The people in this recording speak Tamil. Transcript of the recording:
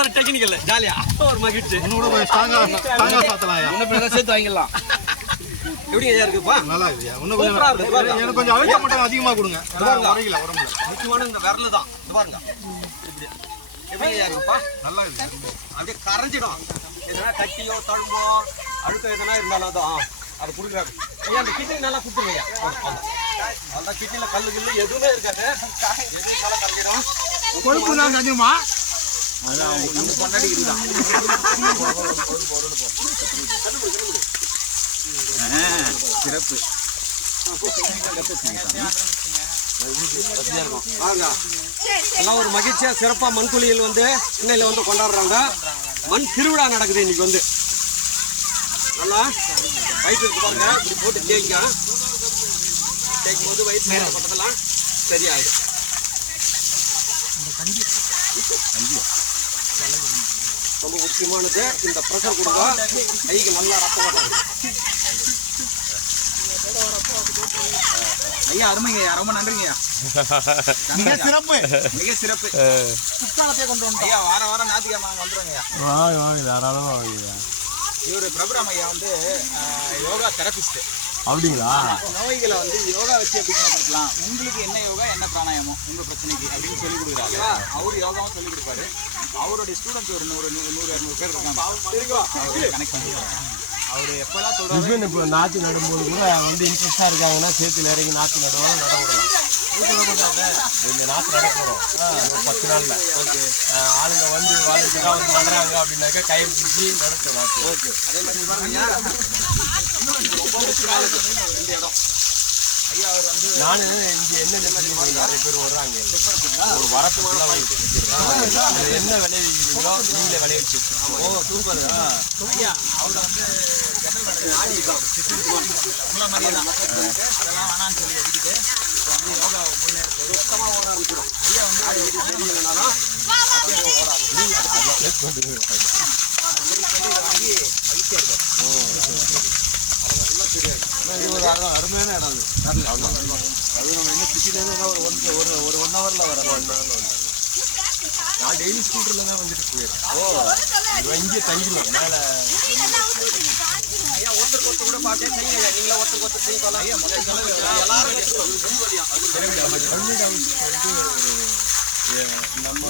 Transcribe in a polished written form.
ஒரு டெக்னிக்கல் ஜாலியா ஒரு மகிழ்ச்சி சேர்த்து வாங்கிடலாம். எப்படி ஐயா இருக்குப்பா? நல்லா இருக்குயா. எனக்கு கொஞ்சம் அழுத்தம் மட்டும் அதிகமாக கொடுங்க. உடம்புல முக்கியமான இந்த விரல தான். இது பாருங்க. இப்படி எப்படி ஐயா இருக்குப்பா? நல்லா இருக்கு. அப்படியே கரைஞ்சிடும். எதனா கட்டியோ தழும்போ அழுத்தம் எதனா இருந்தாலும் தான் அதை கொடுக்குறாங்க. ஐயா அந்த கிட்னி நல்லா கொடுத்துருங்க. அந்த கிட்னியில் கல்லு கில்லு எதுவுமே இருக்காது. எதுவும் நல்லா கரைஞ்சிடும். கொழுப்பு தான் அதிகமா பொன்னாடி இருக்குதான். சிறப்பு எல்லாம் ஒரு மகிழ்ச்சியா சிறப்பா மண்குழியில் வந்து சென்னையில வந்து கொண்டாடுறாங்க. மண் திருவிழா நடக்குது இன்னைக்கு வந்து. நல்லா வயிற்று இருக்கு பாருங்க, இப்படி போட்டு தேய்க்கும் போது வயிற்று பக்கத்தெல்லாம் சரியாயிடும். ரொம்ப முக்கியமானது இந்த ப்ரெஷர் கொடுங்க, கைக்கு நல்லா ரத்தம் ஓட்டம். ஐயா அருமைங்க, ரொம்ப நன்றிங்கய்யா. மிக சிறப்பு மிக சிறப்பு. குற்றாலத்தையே கொண்டு வந்தோம் ஐயா. வாரம் வாரம் ஞாயிற்றுக்கிழமை வந்துடுவாங்கய்யா. தாராளமாக வாங்கியா. இவர் பிரபுராம் ஐயா வந்து யோகா தெரபிஸ்ட். அப்படிங்களா? நோய்களை வந்து யோகா வச்சு எப்படி குணப்படுத்தலாம், உங்களுக்கு என்ன யோகா என்ன பிராணாயாமம் உங்கள் பிரச்சனைக்கு அப்படின்னு சொல்லி கொடுக்குறாங்க. அவர் யோகாவும் சொல்லிக் கொடுப்பாரு. அவருடைய ஸ்டூடெண்ட்ஸ் ஒரு 100-200 பேர் இருக்காங்க. கனெக்ட் பண்ணிடுறாங்க. அவர் எப்போல்லாம் சொல்கிறாரு, இப்போ நாற்று நடும்போது கூட வந்து இன்ட்ரெஸ்டாக இருக்காங்கன்னா சேர்த்து இறங்கி நாற்று நடுவோம், நட விடலாம். இந்த நாற்று நடக்கிறோம் ஒரு 10 நாளில். ஓகே, ஆளுங்க வந்து வாழ்க்கையாக வந்து நடுறாங்க அப்படின்னாக்கா கயிறு பிடிச்சி நடுக்க நாற்று. ஓகே, அதே மாதிரி ரொம்ப முக்கியமானது இந்த இடம். ஐயா அவர் வந்து நான் இங்கே என்னென்ன நிறைய பேர் வர்றாங்க. ஒரு வரப்பு என்ன விளைவிக்கிறீங்களோ நீங்களே விளைவிச்சு. ஓ சூப்பர். ஐயா அவர் வந்து ஜெனரல் மேனேஜர் உங்களை மாதிரியே தான். அதெல்லாம் வேணான்னு சொல்லி எடுத்துட்டு இப்போ வந்து யோகா முழு நேரத்தை சுத்தமாக ஓட ஆரம்பிச்சிடும். ஐயா வந்து தெரியலனாலும் வாங்கி மகிழ்ச்சியாக இருக்காரு. இது ஒரு அருமையான இடம். அது நம்ம இன்னும் சிட்டிலேருந்து ஒரு 1 ஹவரில் வர 1 ஹவரில் வந்து நான் டெய்லி ஸ்கூட்டரில் தான் வந்துட்டு போயிடுறேன். இங்கே தங்கிடுவேன் மேலே. ஐயா ஒருத்தருக்கு ஒருத்தர் கூட பார்த்தே செய்யுங்க. நீங்களே ஒருத்தருக்கு ஒருத்தர் செய்யலாம். ஐயா எல்லாரும் நம்ம